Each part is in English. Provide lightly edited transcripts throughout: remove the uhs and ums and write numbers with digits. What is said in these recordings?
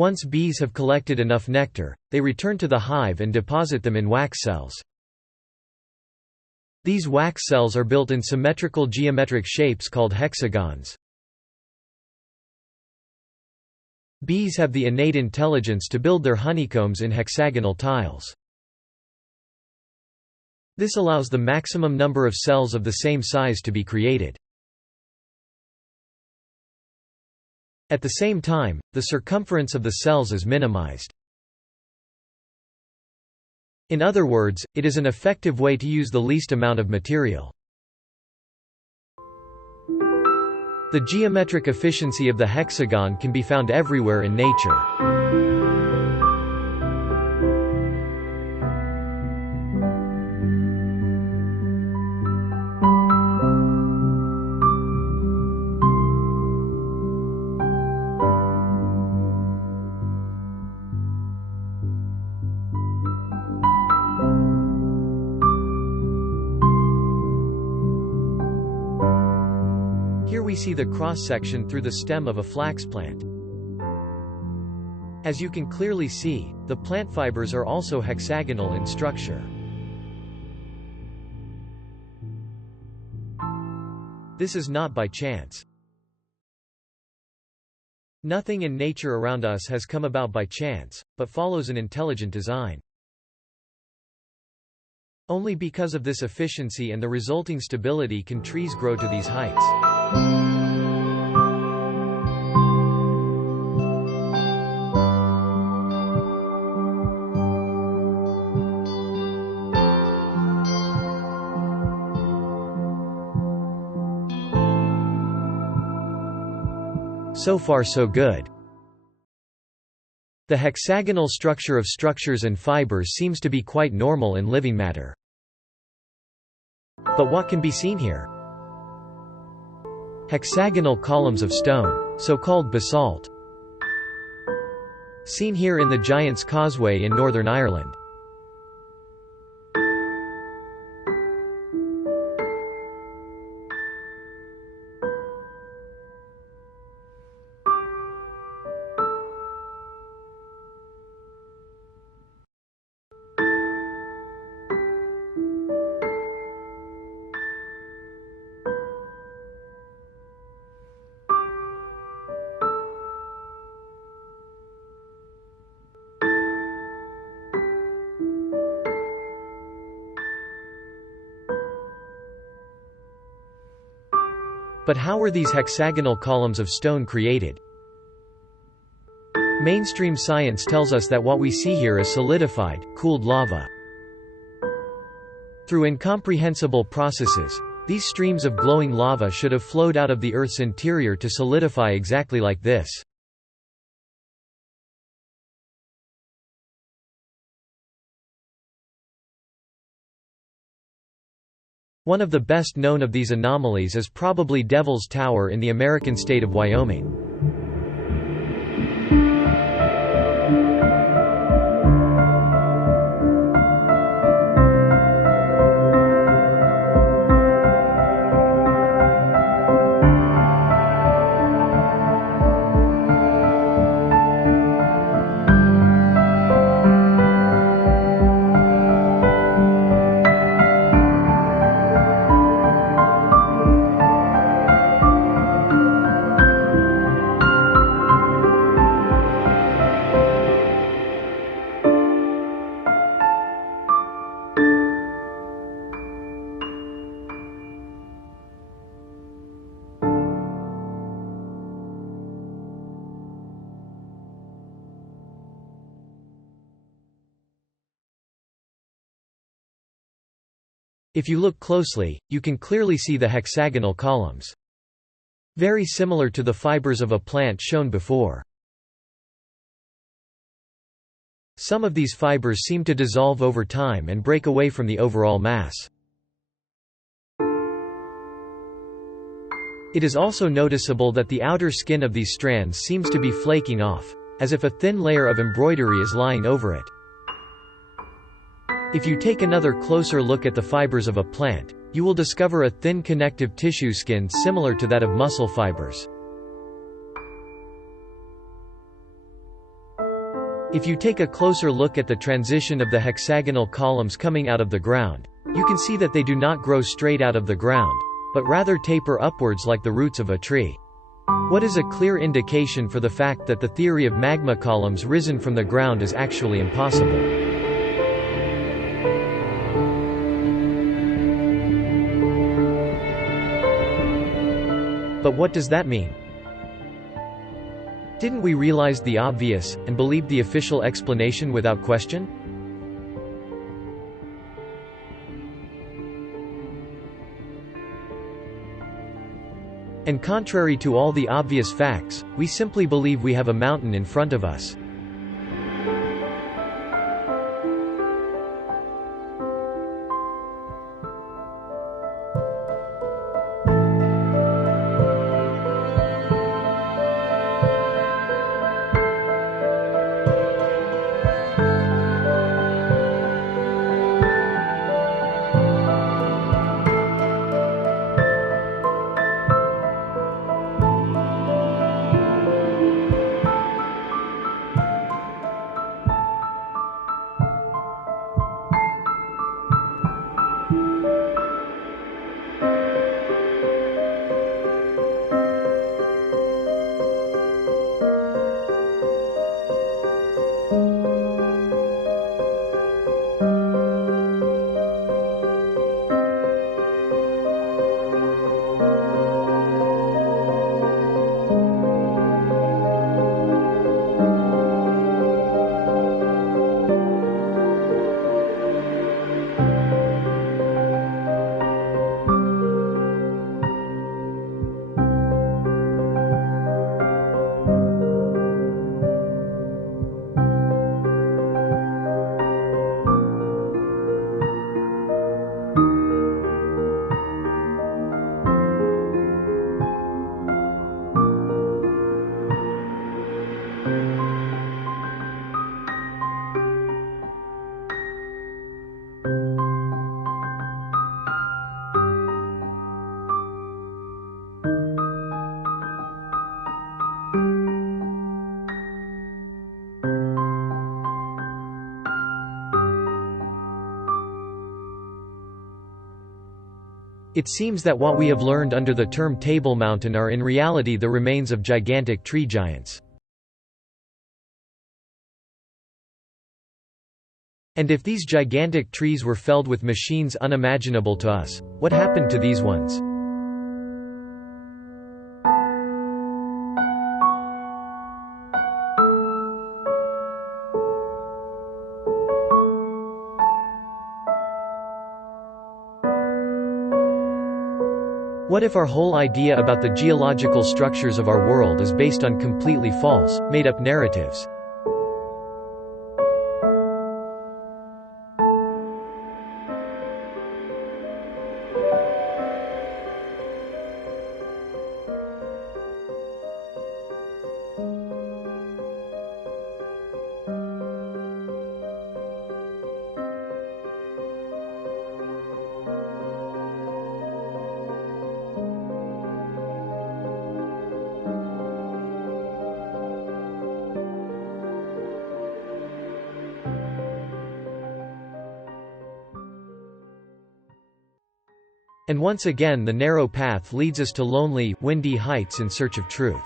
Once bees have collected enough nectar, they return to the hive and deposit them in wax cells. These wax cells are built in symmetrical geometric shapes called hexagons. Bees have the innate intelligence to build their honeycombs in hexagonal tiles. This allows the maximum number of cells of the same size to be created. At the same time, the circumference of the cells is minimized. In other words, it is an effective way to use the least amount of material. The geometric efficiency of the hexagon can be found everywhere in nature. Here we see the cross-section through the stem of a flax plant. As you can clearly see, the plant fibers are also hexagonal in structure. This is not by chance. Nothing in nature around us has come about by chance, but follows an intelligent design. Only because of this efficiency and the resulting stability can trees grow to these heights. So far so good. The hexagonal structure of structures and fibers seems to be quite normal in living matter. But what can be seen here? Hexagonal columns of stone, so-called basalt. Seen here in the Giant's Causeway in Northern Ireland. But how were these hexagonal columns of stone created? Mainstream science tells us that what we see here is solidified, cooled lava. Through incomprehensible processes, these streams of glowing lava should have flowed out of the Earth's interior to solidify exactly like this. One of the best known of these anomalies is probably Devil's Tower in the American state of Wyoming. If you look closely, you can clearly see the hexagonal columns. Very similar to the fibers of a plant shown before. Some of these fibers seem to dissolve over time and break away from the overall mass. It is also noticeable that the outer skin of these strands seems to be flaking off, as if a thin layer of embroidery is lying over it. If you take another closer look at the fibers of a plant, you will discover a thin connective tissue skin similar to that of muscle fibers. If you take a closer look at the transition of the hexagonal columns coming out of the ground, you can see that they do not grow straight out of the ground, but rather taper upwards like the roots of a tree. What is a clear indication for the fact that the theory of magma columns risen from the ground is actually impossible. But what does that mean? Didn't we realize the obvious, and believe the official explanation without question? And contrary to all the obvious facts, we simply believe we have a mountain in front of us. It seems that what we have learned under the term Table Mountain are in reality the remains of gigantic tree giants. And if these gigantic trees were felled with machines unimaginable to us, what happened to these ones? What if our whole idea about the geological structures of our world is based on completely false, made-up narratives? And once again the narrow path leads us to lonely, windy heights in search of truth.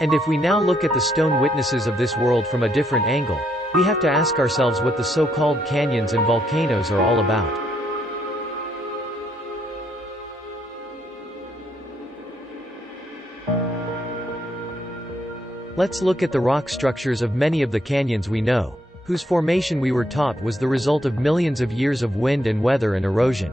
And if we now look at the stone witnesses of this world from a different angle, we have to ask ourselves what the so-called canyons and volcanoes are all about. Let's look at the rock structures of many of the canyons we know, whose formation we were taught was the result of millions of years of wind and weather and erosion.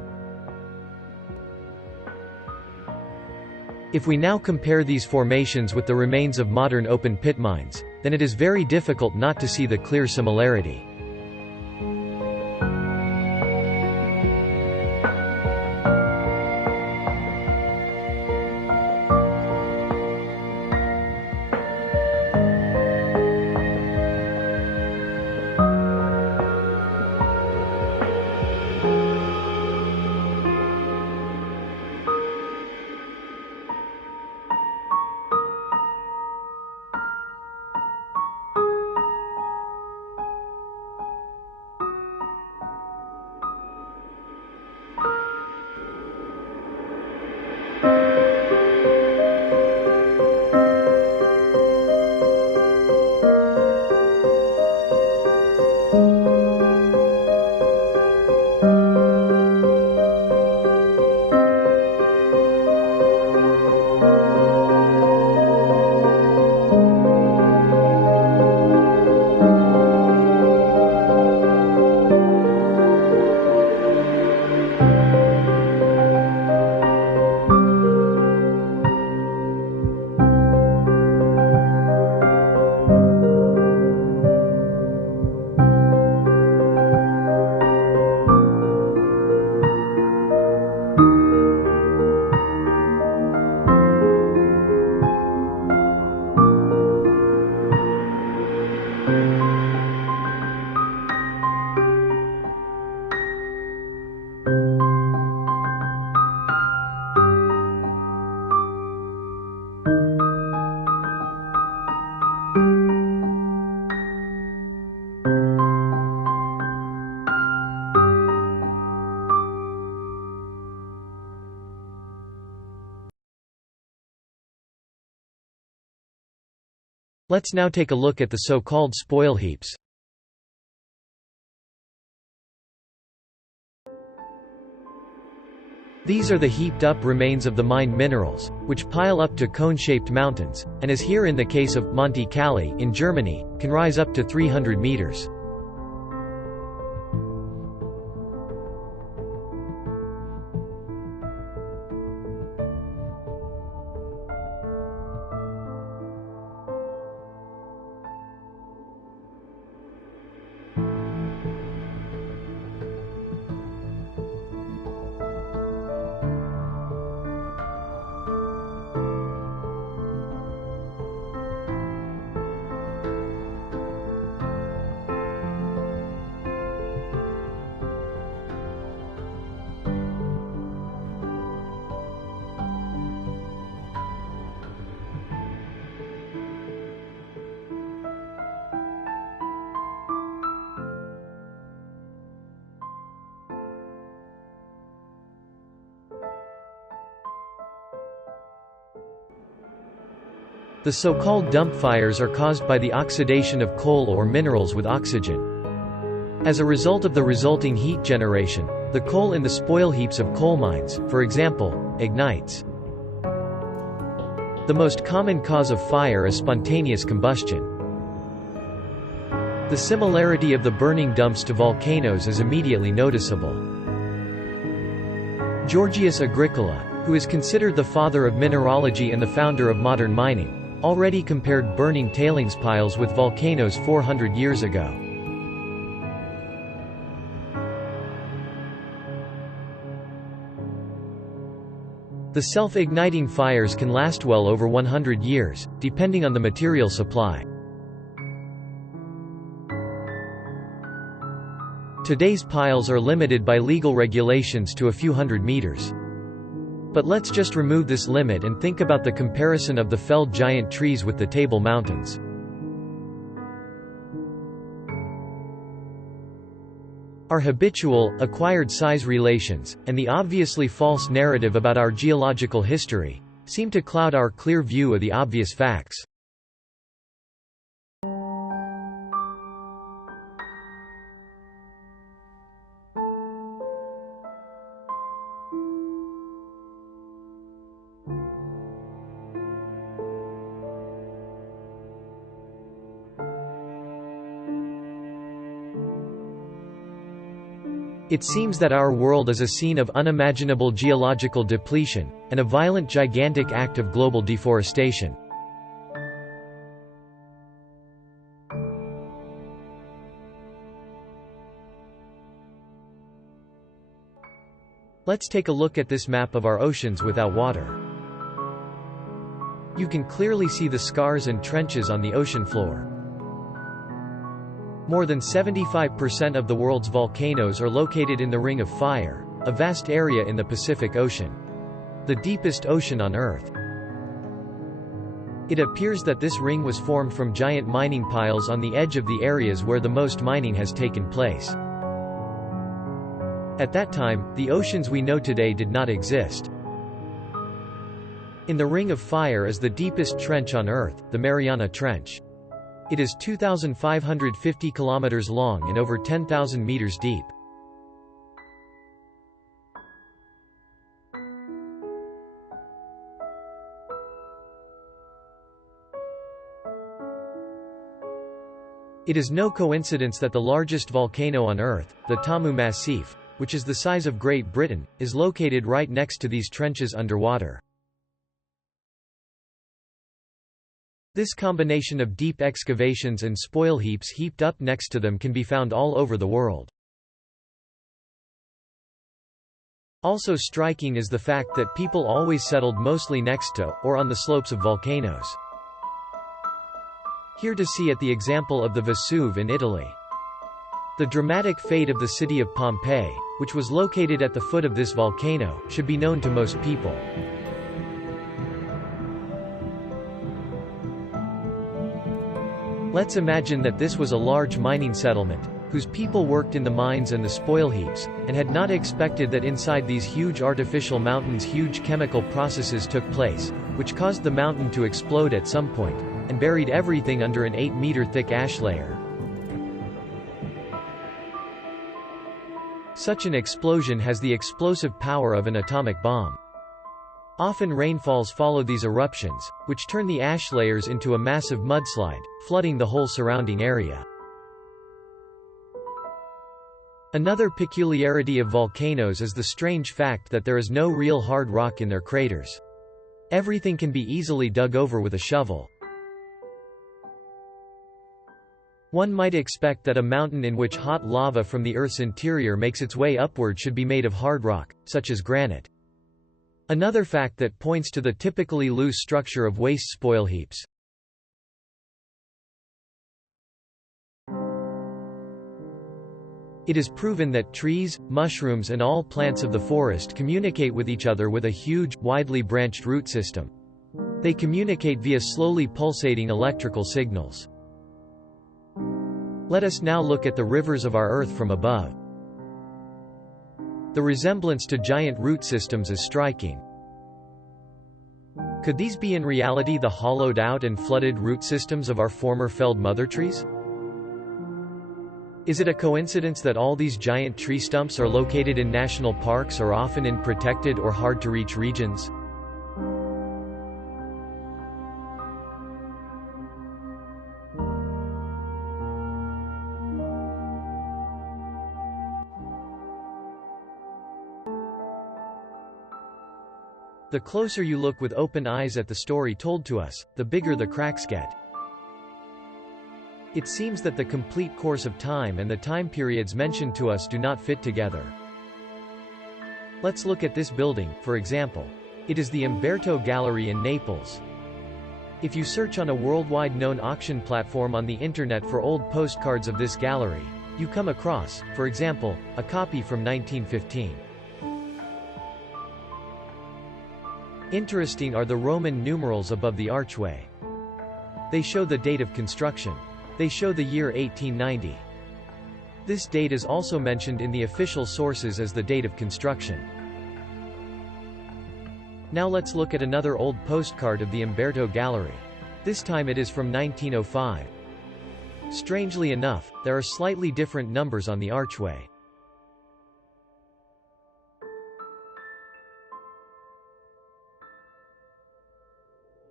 If we now compare these formations with the remains of modern open-pit mines, then it is very difficult not to see the clear similarity. Let's now take a look at the so-called spoil heaps. These are the heaped-up remains of the mined minerals, which pile up to cone-shaped mountains, and as here in the case of Monte Cali in Germany, can rise up to 300 meters. The so-called dump fires are caused by the oxidation of coal or minerals with oxygen. As a result of the resulting heat generation, the coal in the spoil heaps of coal mines, for example, ignites. The most common cause of fire is spontaneous combustion. The similarity of the burning dumps to volcanoes is immediately noticeable. Georgius Agricola, who is considered the father of mineralogy and the founder of modern mining, already compared burning tailings piles with volcanoes 400 years ago. The self-igniting fires can last well over 100 years, depending on the material supply. Today's piles are limited by legal regulations to a few hundred meters. But let's just remove this limit and think about the comparison of the felled giant trees with the Table Mountains. Our habitual, acquired size relations, and the obviously false narrative about our geological history, seem to cloud our clear view of the obvious facts. It seems that our world is a scene of unimaginable geological depletion, and a violent gigantic act of global deforestation. Let's take a look at this map of our oceans without water. You can clearly see the scars and trenches on the ocean floor. More than 75% of the world's volcanoes are located in the Ring of Fire, a vast area in the Pacific Ocean, the deepest ocean on Earth. It appears that this ring was formed from giant mining piles on the edge of the areas where the most mining has taken place. At that time, the oceans we know today did not exist. In the Ring of Fire is the deepest trench on Earth, the Mariana Trench. It is 2,550 kilometers long and over 10,000 meters deep. It is no coincidence that the largest volcano on Earth, the Tamu Massif, which is the size of Great Britain, is located right next to these trenches underwater. This combination of deep excavations and spoil heaps heaped up next to them can be found all over the world. Also striking is the fact that people always settled mostly next to, or on the slopes of volcanoes. Here to see at the example of the Vesuve in Italy. The dramatic fate of the city of Pompeii, which was located at the foot of this volcano, should be known to most people. Let's imagine that this was a large mining settlement, whose people worked in the mines and the spoil heaps, and had not expected that inside these huge artificial mountains huge chemical processes took place, which caused the mountain to explode at some point. and buried everything under an 8-meter-thick ash layer. Such an explosion has the explosive power of an atomic bomb. Often rainfalls follow these eruptions, which turn the ash layers into a massive mudslide, flooding the whole surrounding area. Another peculiarity of volcanoes is the strange fact that there is no real hard rock in their craters. Everything can be easily dug over with a shovel. One might expect that a mountain in which hot lava from the Earth's interior makes its way upward should be made of hard rock, such as granite. Another fact that points to the typically loose structure of waste spoil heaps. It is proven that trees, mushrooms and all plants of the forest communicate with each other with a huge, widely branched root system. They communicate via slowly pulsating electrical signals. Let us now look at the rivers of our Earth from above. The resemblance to giant root systems is striking. Could these be in reality the hollowed out and flooded root systems of our former felled mother trees? Is it a coincidence that all these giant tree stumps are located in national parks or often in protected or hard-to-reach regions? The closer you look with open eyes at the story told to us, the bigger the cracks get. It seems that the complete course of time and the time periods mentioned to us do not fit together. Let's look at this building, for example. It is the Umberto Gallery in Naples. If you search on a worldwide known auction platform on the internet for old postcards of this gallery, you come across, for example, a copy from 1915. Interesting are the Roman numerals above the archway. They show the date of construction. They show the year 1890. This date is also mentioned in the official sources as the date of construction. Now let's look at another old postcard of the Umberto Gallery. This time it is from 1905. Strangely enough, there are slightly different numbers on the archway.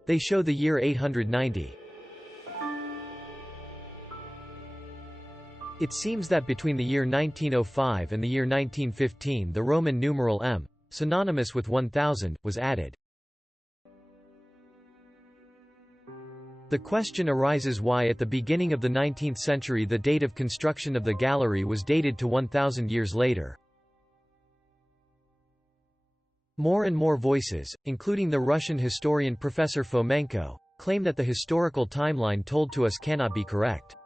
They show the year 890. It seems that between the year 1905 and the year 1915 the Roman numeral M, synonymous with 1000, was added. The question arises why at the beginning of the 19th century the date of construction of the gallery was dated to 1000 years later. More and more voices, including the Russian historian Professor Fomenko, claim that the historical timeline told to us cannot be correct.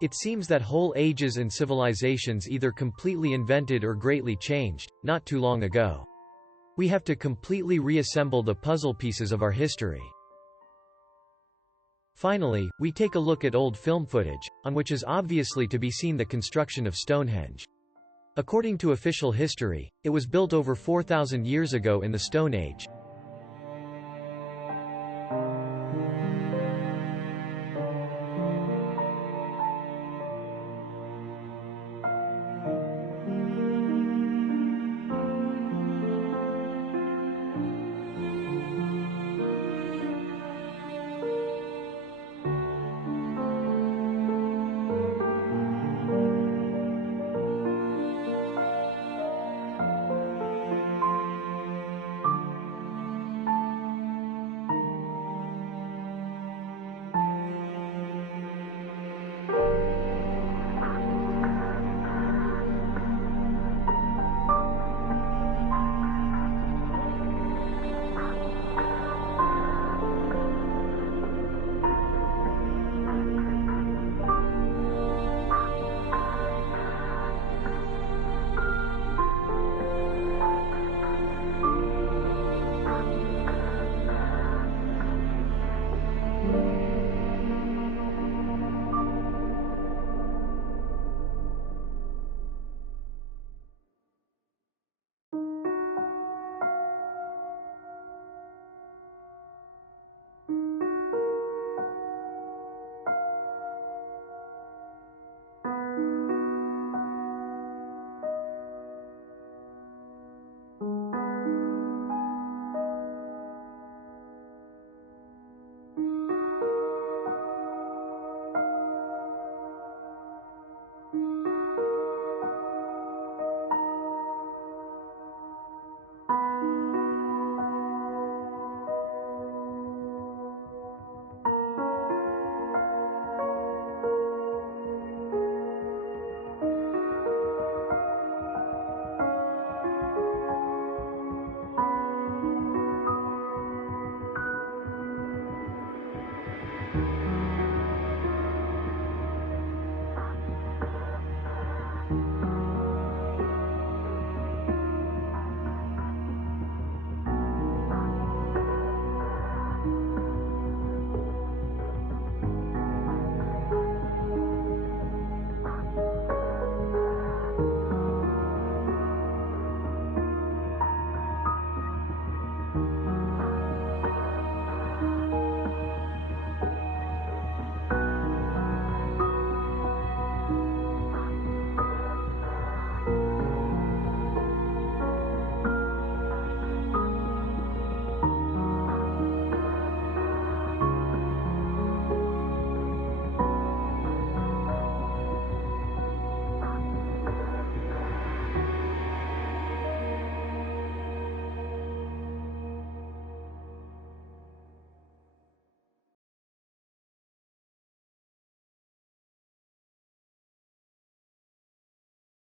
It seems that whole ages and civilizations either completely invented or greatly changed, not too long ago. We have to completely reassemble the puzzle pieces of our history. Finally, we take a look at old film footage, on which is obviously to be seen the construction of Stonehenge. According to official history, it was built over 4,000 years ago in the Stone Age.